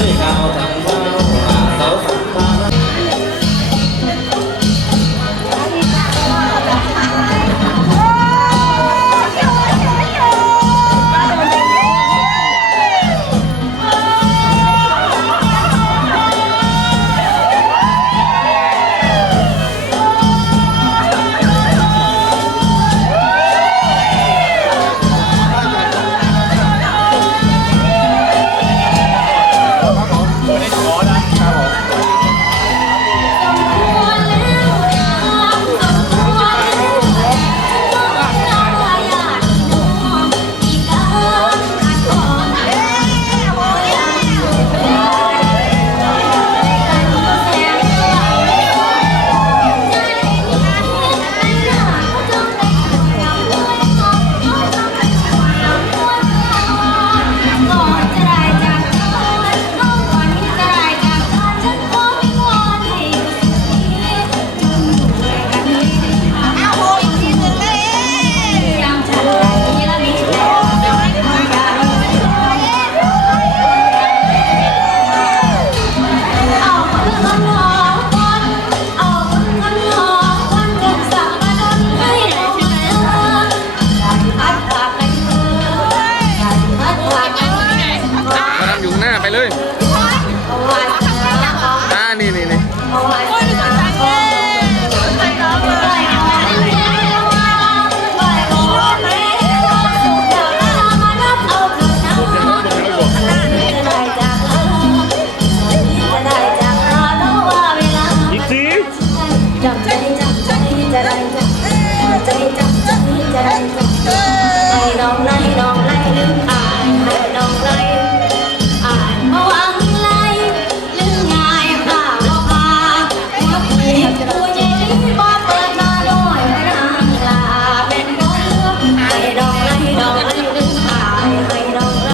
最高的